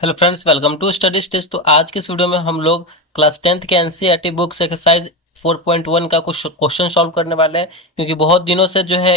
Hello friends, welcome to study stage. तो आज के इस वीडियो में हम लोग क्लास 10th के एनसीईआरटी बुक से एक्सरसाइज 4.1 का कुछ क्वेश्चन सॉल्व करने वाले हैं। क्योंकि बहुत दिनों से जो है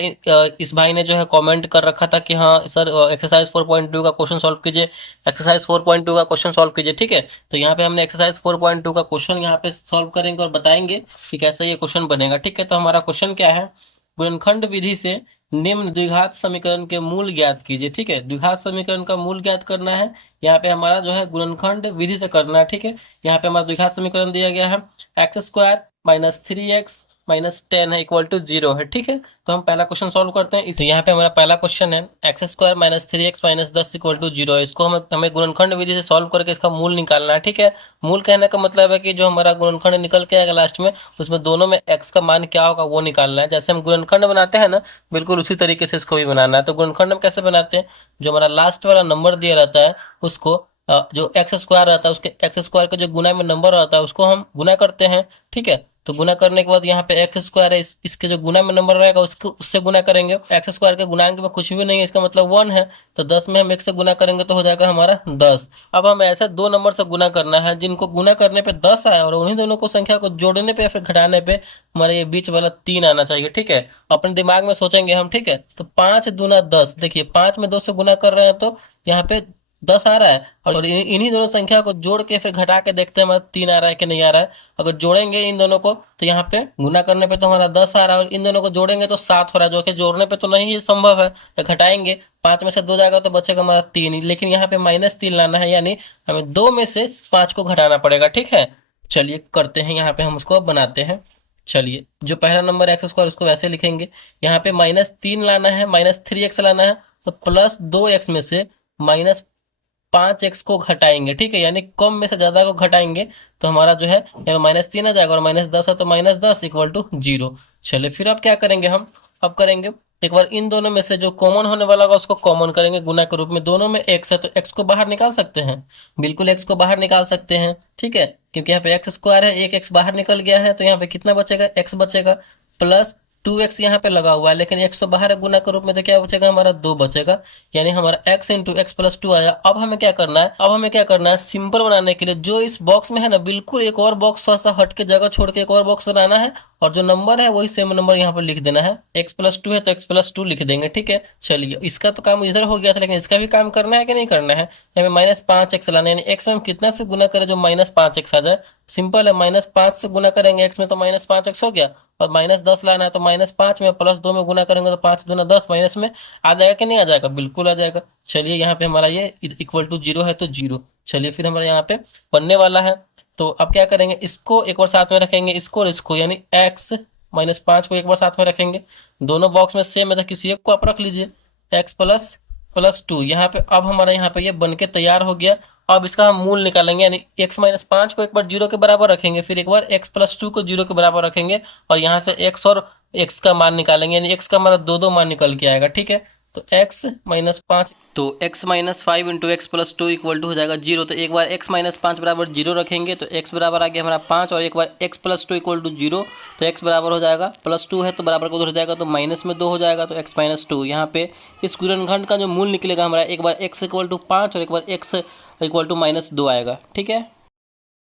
इस भाई ने जो है कमेंट कर रखा था कि हाँ सर एक्सरसाइज 4.2 का क्वेश्चन सॉल्व कीजिए, एक्सरसाइज 4.2 का क्वेश्चन सॉल्व कीजिए। ठीक है, तो यहाँ पे हमने एक्सरसाइज 4.2 का क्वेश्चन यहाँ पे सॉल्व करेंगे और बताएंगे कि कैसे ये क्वेश्चन बनेगा। ठीक है, तो हमारा क्वेश्चन क्या है, गुणनखंड विधि से निम्न द्विघात समीकरण के मूल ज्ञात कीजिए। ठीक है, द्विघात समीकरण का मूल ज्ञात करना है। यहाँ पे हमारा जो है गुणनखंड विधि से करना है। ठीक है, यहाँ पे हमारा द्विघात समीकरण दिया गया है x square minus 3x minus 10 है इक्वल टू 0 है। ठीक है, तो हम पहला क्वेश्चन सॉल्व करते हैं। इस यहाँ पे हमारा पहला क्वेश्चन है x square minus 3x minus 10 equal to 0 है। इसको हमें गुणनखंड विधि से सॉल्व करके इसका मूल निकालना है। ठीक है, मूल कहने का मतलब है कि जो हमारा गुणनखंड निकल के आएगा लास्ट में, उसमें दोनों में x का मान क्या होगा वो निकालना है। जैसे हम गुणनखंड बनाते हैं ना, बिल्कुल उसी तरीके से इसको भी बनाना है। तो गुणनखंड हम कैसे बनाते हैं, जो हमारा लास्ट वाला नंबर दिया रहता है उसको जो एक्स स्क्वायर रहता है उसके एक्स स्क्वायर का जो गुना में नंबर रहता है उसको हम गुना करते हैं। ठीक है, तो गुना करने के बाद यहाँ पे एक्स स्क्वायर है, इसके जो गुना में नंबर रहेगा उसको उससे गुना करेंगे। एक्स स्क्वायर के गुणांक में कुछ भी नहीं है, इसका मतलब 1 है। तो 10 में हम 1 से गुना करेंगे तो हो जाएगा हमारा 10। अब हम ऐसे दो नंबर से गुना करना है जिनको गुना करने पे 10 आए और उन्हीं दोनों को संख्या को जोड़ने पे या फिर घटाने पे हमारे ये बीच वाला 3 आना चाहिए। ठीक है, अपने दिमाग में सोचेंगे हम। ठीक है, तो 5 दूना 10, देखिए 5 में 2 से गुना कर रहे हैं तो यहाँ पे 10 आ रहा है और इन्हीं दोनों संख्या को जोड़ के फिर घटा के देखते हैं हमारा 3 आ रहा है कि नहीं आ रहा है। अगर जोड़ेंगे इन दोनों को तो यहाँ पे गुना करने पे तो हमारा 10 आ रहा है और इन दोनों को जोड़ेंगे तो 7 हो रहा है, जो कि जोड़ने पे तो नहीं ये संभव है। तो घटाएंगे, 5 में से 2 जाएगा तो बचेगा हमारा 3, लेकिन यहाँ पे -3 लाना है, यानी हमें 2 में से 5 को घटाना पड़ेगा। ठीक है, चलिए करते हैं, यहाँ पे हम उसको बनाते हैं। चलिए, जो पहला नंबर एक्स स्क्वायर उसको वैसे लिखेंगे। यहाँ पे -3 लाना है, -3x लाना है, तो +2x में से -5x को घटाएंगे। ठीक है, यानी कम में से ज्यादा को घटाएंगे तो हमारा जो है यहाँ -3 आ जाएगा और -10 है तो -10 इक्वल टू 0। चलिए फिर अब क्या करेंगे हम, अब करेंगे एक बार इन दोनों में से जो कॉमन होने वाला होगा उसको कॉमन करेंगे गुना के रूप में। दोनों में x है तो x को बाहर निकाल सकते हैं, बिल्कुल x को बाहर निकाल सकते हैं। ठीक है, क्योंकि यहाँ पे एक्स स्क्वायर है, एक x बाहर निकल गया है तो यहाँ पे कितना बचेगा, x बचेगा प्लस 2x यहाँ पे लगा हुआ है, लेकिन x तो बाहर है गुना के रूप में, तो क्या बचेगा हमारा 2 बचेगा, यानी हमारा x इंटू एक्स प्लस 2 आया। अब हमें क्या करना है, अब हमें क्या करना है, सिंपल बनाने के लिए जो इस बॉक्स में है ना, बिल्कुल एक और बॉक्स थोड़ा सा हट के जगह छोड़ के एक और बॉक्स बनाना है और जो नंबर है वही सेम नंबर यहाँ पर लिख देना है। x प्लस 2 है तो x प्लस 2 लिख देंगे। ठीक है, चलिए इसका तो काम इधर हो गया था, लेकिन इसका भी काम करना है कि नहीं करना है। हमें -5x लाना है, यानी x में हम कितना से गुना करें जो -5x आ जाए। सिंपल है, -5 से गुना करेंगे x में तो -5x हो गया, और -10 लाना है तो -5 में +2 में गुना करेंगे तो 5 दूना 10, माइनस में आ जाएगा कि नहीं आ जाएगा, बिल्कुल आ जाएगा। चलिए यहाँ पे हमारा ये इक्वल टू 0 है तो 0। चलिए फिर हमारा यहाँ पे बनने वाला है। तो अब क्या करेंगे, इसको एक बार साथ में रखेंगे, इसको और इसको, यानी x -5 को एक बार साथ में रखेंगे। दोनों बॉक्स में सेम है तो किसी एक को आप रख लीजिए, x प्लस 2। यहाँ पे अब हमारा यहाँ पे ये बन के तैयार हो गया। अब इसका हम मूल निकालेंगे, यानी x-5 को एक बार 0 के बराबर रखेंगे, फिर एक बार x+2 को 0 के बराबर रखेंगे और यहाँ से x और x का मान निकालेंगे, यानी x का हमारा दो मान निकल के आएगा। ठीक है, तो x-5, तो x-5 into x plus 2 equal to हो जाएगा 0। तो एक बार x-5 बराबर 0 रखेंगे तो x बराबर आ गया हमारा 5, और एक बार x प्लस 2 इक्वल टू 0 तो x बराबर हो जाएगा +2 है तो बराबर को उधर हो जाएगा तो माइनस में 2 हो जाएगा, तो x-2। यहाँ पे इस गुणनखंड का जो मूल निकलेगा हमारा, एक बार x इक्वल टू 5 और एक बार x इक्वल टू -2 आएगा। ठीक है।